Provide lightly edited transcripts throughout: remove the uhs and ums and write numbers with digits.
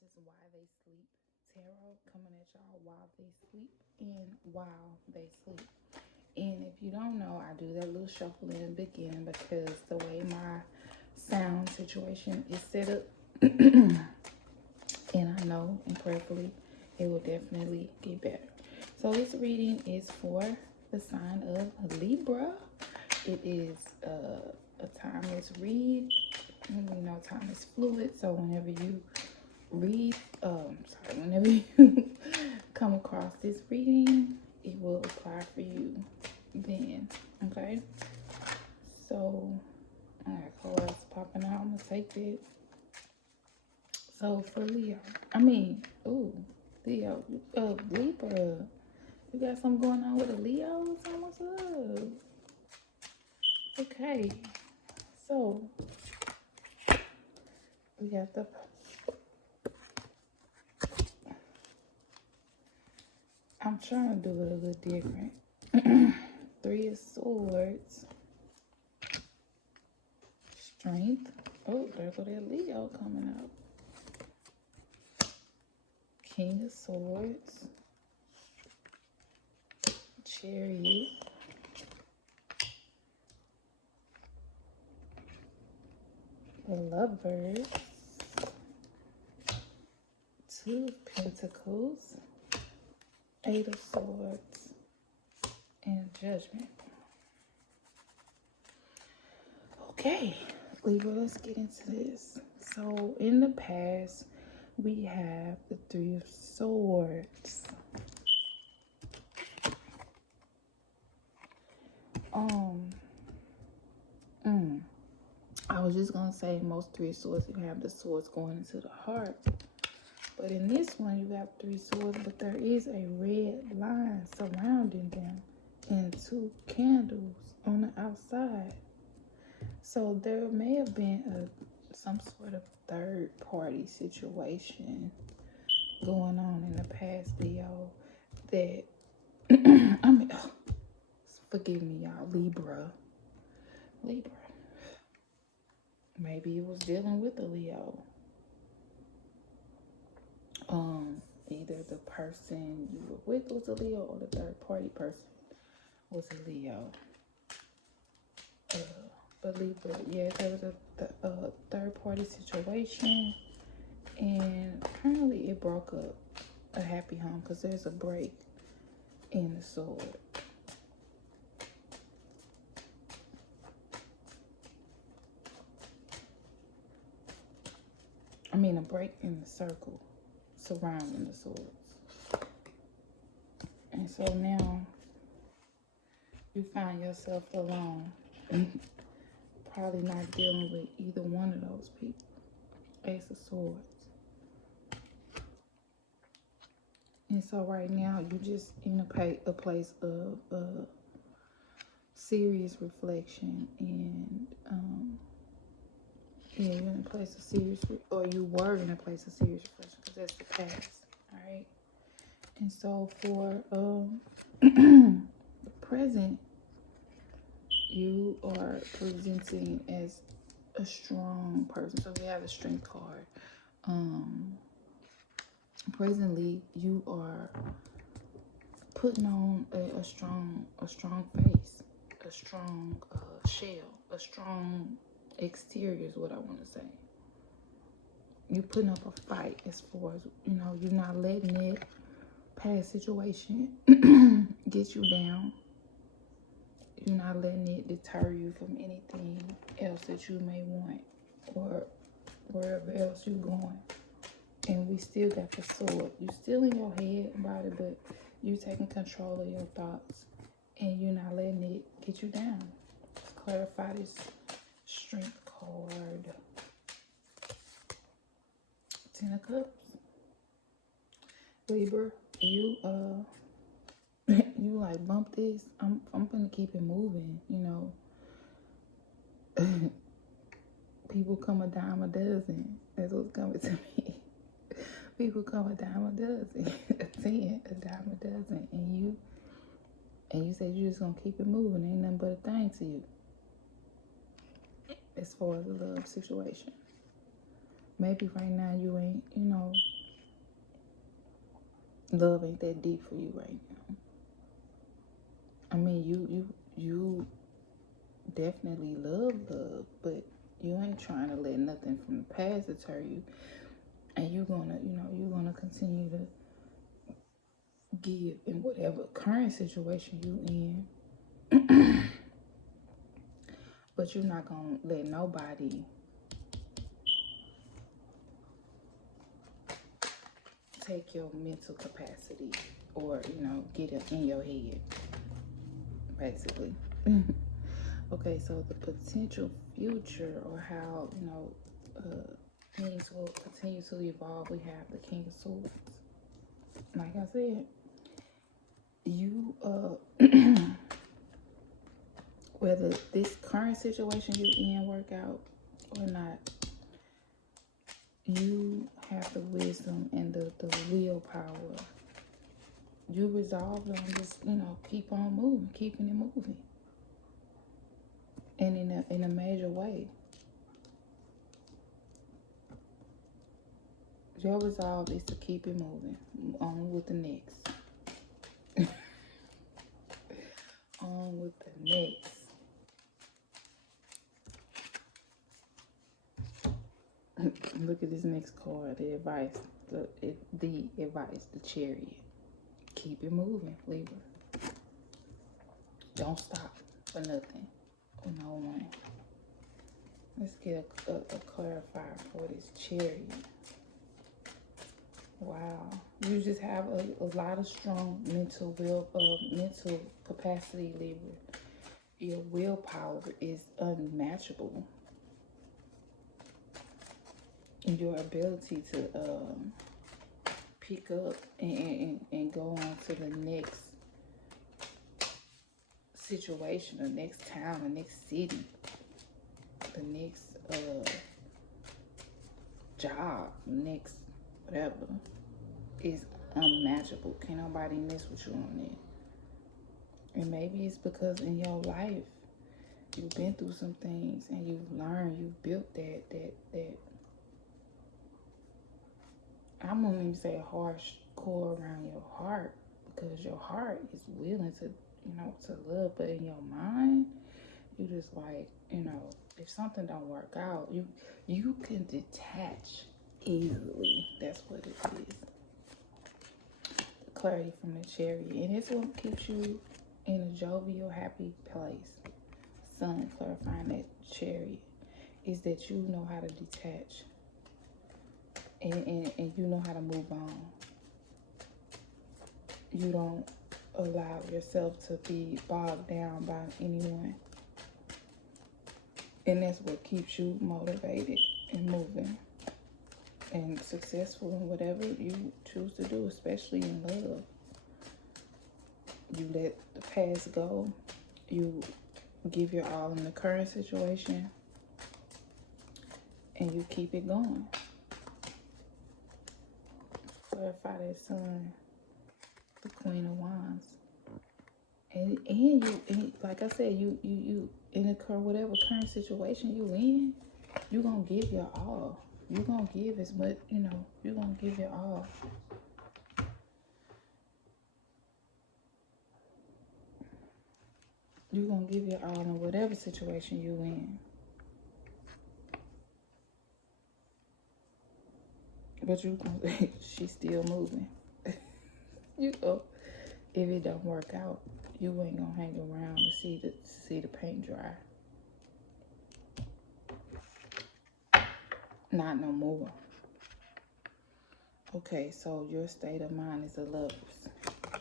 This is Why They Sleep Tarot, coming at y'all while they sleep and while they sleep. And if you don't know, I do that little shuffle in the beginning because the way my sound situation is set up, and I know and prayerfully it will definitely get better. So this reading is for the sign of Libra. It is a timeless read. You know, time is fluid, so whenever you whenever you come across this reading, it will apply for you then. Okay, so I got colors popping out. I'm gonna take it. So for Leo, Leo, Libra, you got something going on with a Leo? What's up? Okay, so we got the I'm trying to do it a little different. Three of Swords, Strength. Oh, there go that Leo coming out. King of Swords, Chariot, the Lovers, Two of Pentacles, Eight of Swords, and Judgment. Okay, Libra, let's get into this. So in the past, we have the Three of Swords. I was just gonna say most Three of Swords, you have the swords going into the heart. But in this one, you have three swords, but there is a red line surrounding them and two candles on the outside. So there may have been some sort of third party situation going on in the past, Leo, that, forgive me, y'all, Libra. Maybe it was dealing with a Leo. Either the person you were with was a Leo or the third party person was a Leo. But Libra, yeah, there was a third party situation, and apparently it broke up a happy home because there's a break in the sword. I mean, a break in the circle surrounding the swords. And so now you find yourself alone. Probably not dealing with either one of those people. Ace of Swords. And so right now you just in a place of serious reflection, and yeah, you're in a place of serious, or you were in a place of serious reflection, because that's the past. All right. And so for the present, you are presenting as a strong person. So we have a Strength card. Presently, you are putting on a strong face, a strong shell, a strong exterior is what I want to say. You're putting up a fight as far as, you're not letting that past situation get you down. You're not letting it deter you from anything else that you may want or wherever else you're going. And we still got the sword. You're still in your head about it, but you're taking control of your thoughts and you're not letting it get you down. Let's clarify this Strength card. Ten of Cups. Libra, you you like bump this. I'm gonna keep it moving, People come a dime a dozen. That's what's coming to me. People come a dime a dozen. A 10, a dime a dozen. And you said you're just gonna keep it moving. Ain't nothing but a thing to you as far as the love situation. Maybe right now you ain't, you know, love ain't that deep for you right now. I mean, you definitely love, but you ain't trying to let nothing from the past deter you. And you're gonna continue to give in whatever current situation you in. But you're not gonna let nobody take your mental capacity or, you know, get it in your head, basically. Okay, so the potential future, or how, you know, things will continue to evolve. We have the King of Swords. Like I said, you whether this current situation you in work out or not, you have the wisdom and the willpower. You resolve on just, you know, keep on moving, keeping it moving, and in a major way. Your resolve is to keep it moving. On with the next. On with the next. Look at this next card. The advice. The advice. The Chariot. Keep it moving, Libra. Don't stop for nothing or no one. Let's get a clarifier for this Chariot. Wow, you just have a lot of strong mental capacity, Libra. Your willpower is unmatchable. And your ability to pick up and go on to the next situation, the next town, the next city, the next job, next whatever, is unmatchable. Can't nobody mess with you on it. And maybe it's because in your life you've been through some things and you've learned, you've built that I'm gonna even say a harsh core around your heart, because your heart is willing to, you know, to love, but in your mind, you just like, you know, if something don't work out, you can detach easily. That's what it is. Clarity from the Chariot, and it's what keeps you in a jovial, happy place. Sun, clarifying that Chariot, is that you know how to detach, and you know how to move on. You don't allow yourself to be bogged down by anyone. And that's what keeps you motivated and moving and successful in whatever you choose to do, especially in love. You let the past go. You give your all in the current situation. And you keep it going. Clarify that Sun, the Queen of Wands. And you, like I said, you in whatever current situation you in, you gonna give your all. You gonna give as much, you know, you gonna give your all. You gonna give your all in whatever situation you in. But you gonna, she's still moving. You know, if it don't work out, you ain't gonna hang around to see the paint dry. Not no more. Okay, so your state of mind is a Lovers.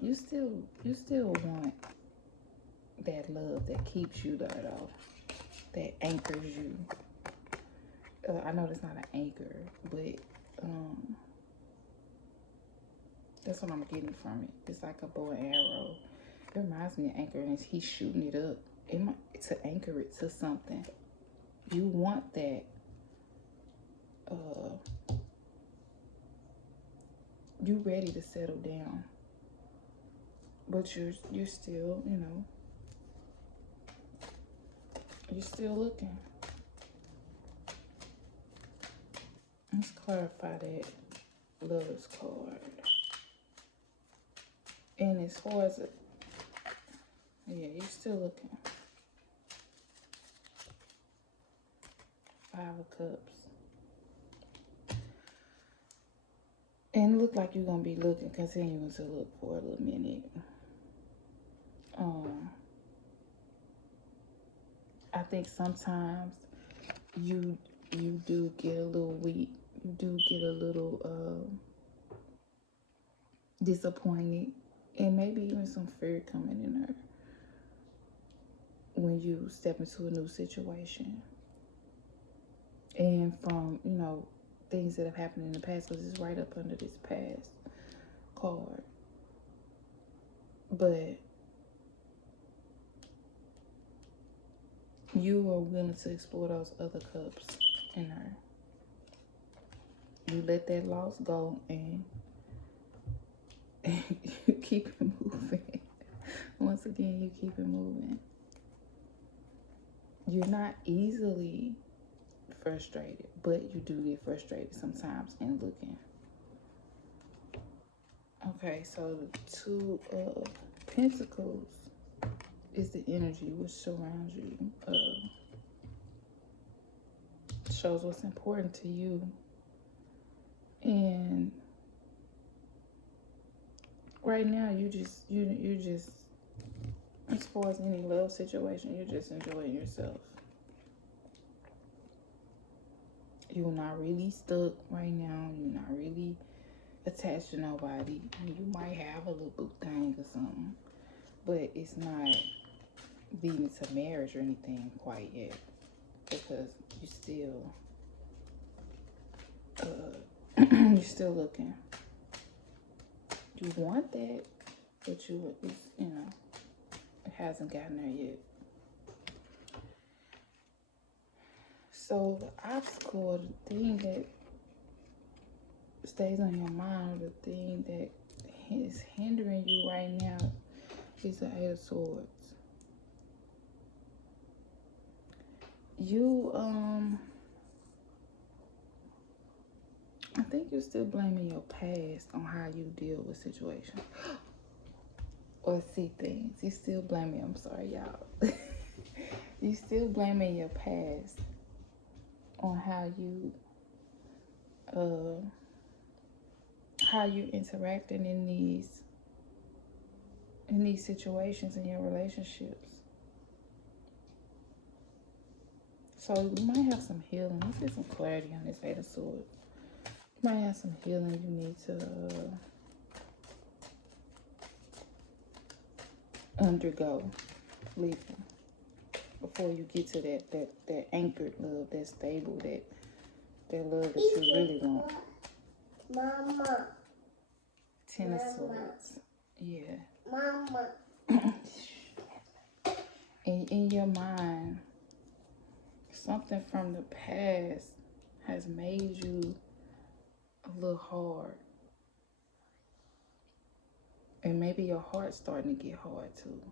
You still want that love that keeps you there, though, that anchors you. I know that's not an anchor, but that's what I'm getting from it. It's like a bow and arrow. It reminds me of anchor, and he's shooting it up. To anchor it to something. You want that. You ready to settle down, but you're still, you know, you're still looking. Let's clarify that Love's card. And as far as it, yeah, you're still looking. 5 of Cups. And look like you're gonna be looking, continuing to look for a little minute. I think sometimes you do get a little weak. You do get a little disappointed, and maybe even some fear coming in there when you step into a new situation. And from, you know, things that have happened in the past, because it's right up under this past card. But you are willing to explore those other cups in her. You let that loss go and you keep it moving. Once again, you keep it moving. You're not easily frustrated, but you do get frustrated sometimes in looking. Okay, so the 2 of Pentacles is the energy which surrounds you. Shows what's important to you. And right now, you just, as far as any love situation, you're just enjoying yourself. You're not really stuck right now. You're not really attached to nobody. You might have a little boo thing or something, but it's not leading to marriage or anything quite yet, because you still you're still looking. You want that, but you know, it hasn't gotten there yet. So the obstacle, the thing that stays on your mind, the thing that is hindering you right now, is the 8 of Swords. You, I think you're still blaming your past on how you deal with situations or see things. You still blaming, I'm sorry, y'all. You still blaming your past on how you interacting in these situations in your relationships. So you might have some healing. Let's get some clarity on this 8 of Swords. You might have some healing you need to undergo, Libra, before you get to that anchored love, that stable, that love that you really want. Mama. 10 of Swords. Yeah. Mama. In your mind, something from the past has made you a little hard. And maybe your heart's starting to get hard too.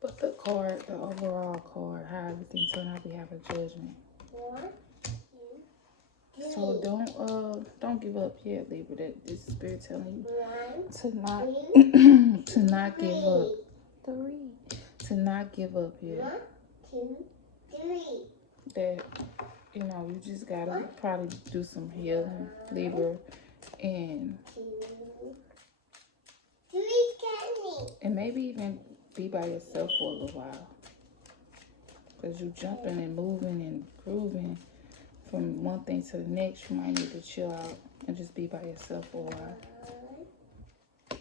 But the card, the overall card, how everything turned out, we have a Judgment. 1, 2, 3. So don't give up yet, Libra. That this spirit telling you to not to not give up. 3. To not give up yet. 1, 2, 3. That, you know, you just gotta probably do some healing, Libra, and maybe even be by yourself for a little while, because you jumping and moving and grooving from one thing to the next. You might need to chill out and just be by yourself for a while.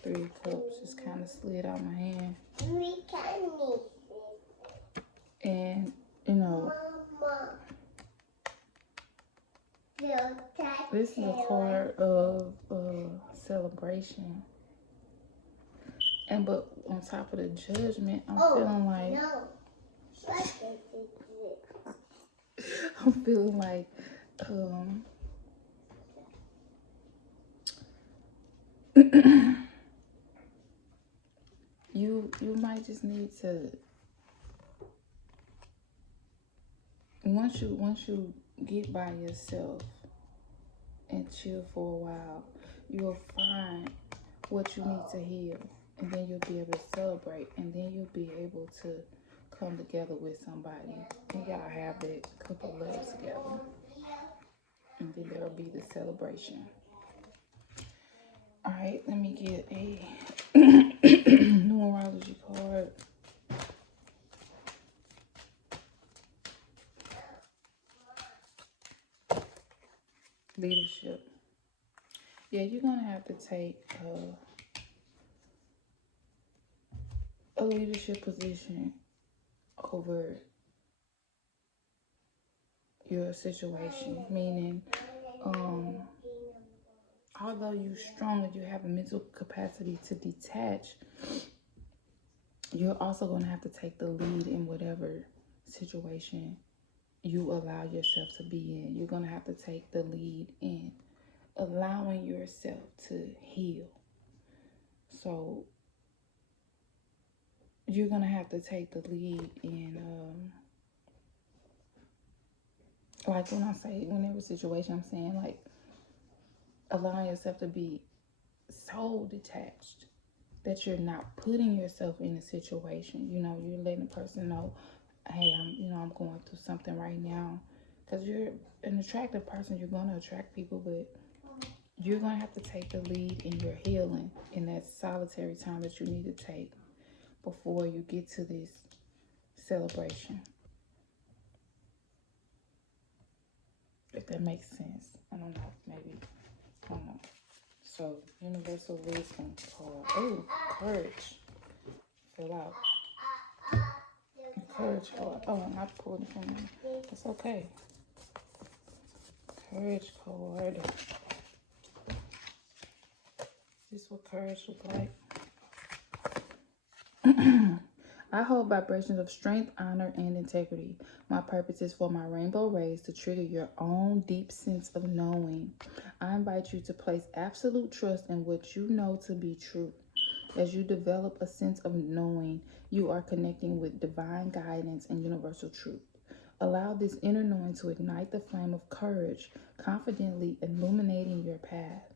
3 of Cups just kind of slid out my hand. And, you know, this is a card of celebration. And but on top of the Judgment, I'm feeling like you might just need to, once you get by yourself and chill for a while, you'll find what you need to heal. And then you'll be able to celebrate. And then you'll be able to come together with somebody. And y'all have that couple loves together. And then there'll be the celebration. Alright, let me get a numerology card. Leadership. Yeah, you're gonna have to take a leadership position over your situation. Meaning, although you're strong and you have a mental capacity to detach, you're also going to have to take the lead in whatever situation you allow yourself to be in. You're going to have to take the lead in allowing yourself to heal. So you're going to have to take the lead in, like when I say whenever situation, I'm saying like allowing yourself to be so detached that you're not putting yourself in a situation. You know, you're letting the person know, hey, I'm going through something right now. Because you're an attractive person, you're going to attract people, but you're going to have to take the lead in your healing in that solitary time that you need to take before you get to this celebration. If that makes sense. I don't know. Maybe. I don't know. So, universal wisdom card. Oh, courage. Fill out. Courage card. Oh, I'm not pulling it from me. That's okay. Courage card. Is this what courage look like? I hold vibrations of strength, honor, and integrity. My purpose is for my rainbow rays to trigger your own deep sense of knowing. I invite you to place absolute trust in what you know to be true. As you develop a sense of knowing, you are connecting with divine guidance and universal truth. Allow this inner knowing to ignite the flame of courage, confidently illuminating your path.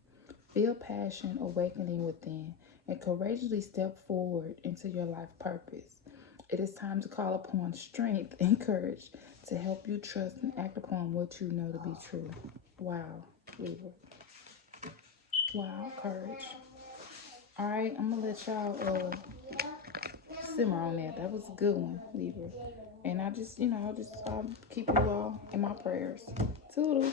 Feel passion awakening within and courageously step forward into your life purpose. It is time to call upon strength and courage to help you trust and act upon what you know to be true. Wow, Libra. Wow, courage. All right, I'm going to let y'all simmer on that. That was a good one, Libra. And I just, I'll keep you all in my prayers. Toodles.